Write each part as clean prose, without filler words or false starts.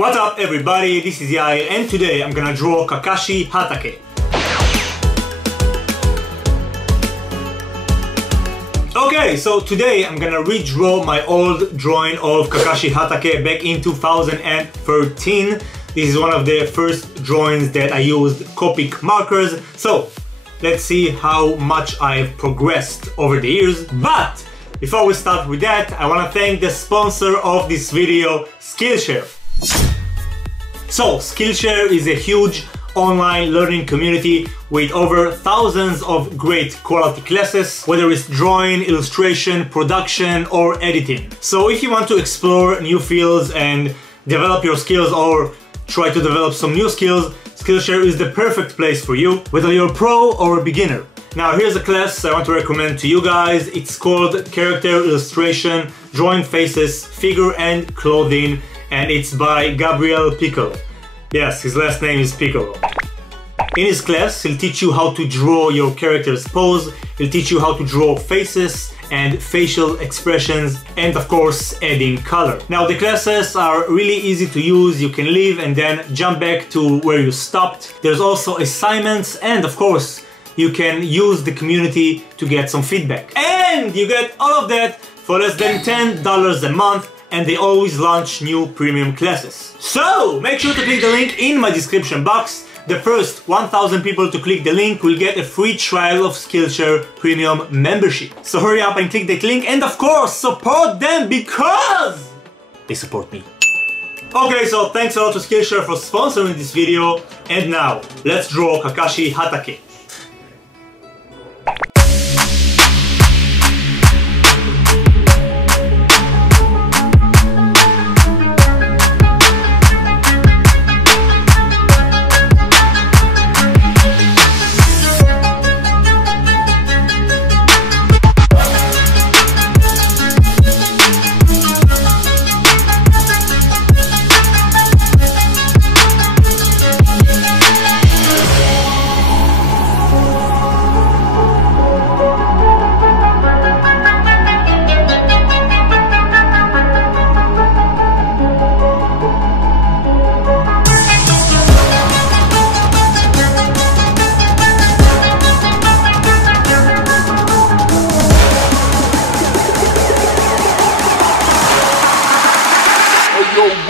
What's up everybody, this is Yair and today I'm gonna draw Kakashi Hatake. Okay, so today I'm gonna redraw my old drawing of Kakashi Hatake back in 2013. This is one of the first drawings that I used Copic markers. So let's see how much I've progressed over the years. But before we start with that, I want to thank the sponsor of this video, Skillshare. So Skillshare is a huge online learning community with over thousands of great quality classes, whether it's drawing, illustration, production, or editing. So if you want to explore new fields and develop your skills or try to develop some new skills, Skillshare is the perfect place for you, whether you're a pro or a beginner. Now here's a class I want to recommend to you guys. It's called Character Illustration, Drawing Faces, Figure and Clothing, and it's by Gabriel Piccolo. Yes, his last name is Piccolo. In his class, he'll teach you how to draw your character's pose, he'll teach you how to draw faces and facial expressions, and of course adding color. Now the classes are really easy to use. You can leave and then jump back to where you stopped. There's also assignments, and of course you can use the community to get some feedback. And you get all of that for less than $10 a month, and they always launch new premium classes. So make sure to click the link in my description box. The first 1,000 people to click the link will get a free trial of Skillshare Premium membership. So hurry up and click that link, and of course support them because they support me. Okay, so thanks a lot to Skillshare for sponsoring this video, and now let's draw Kakashi Hatake.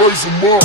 Raise 'em up.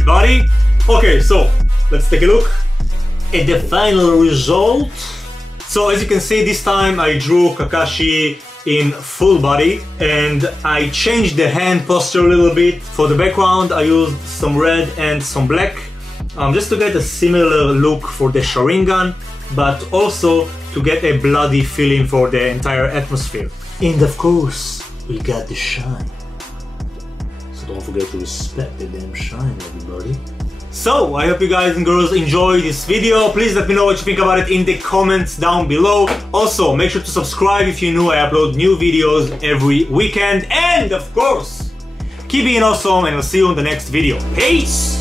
everybody. Okay, so let's take a look at the final result. So as you can see, this time I drew Kakashi in full body and I changed the hand posture a little bit. For the background I used some red and some black just to get a similar look for the Sharingan, but also to get a bloody feeling for the entire atmosphere. And of course, we got the shine. So don't forget to respect the damn shine, everybody. So, I hope you guys and girls enjoyed this video. Please let me know what you think about it in the comments down below. Also, make sure to subscribe if you're new. I upload new videos every weekend. And of course, keep being awesome and I'll see you in the next video. Peace!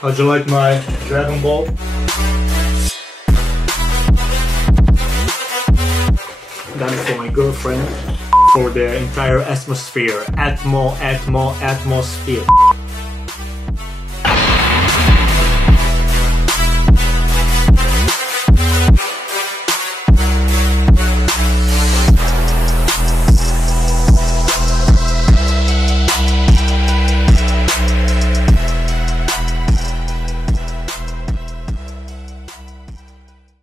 How'd you like my Dragon Ball? Got it for my girlfriend. For the entire atmosphere. Atmosphere.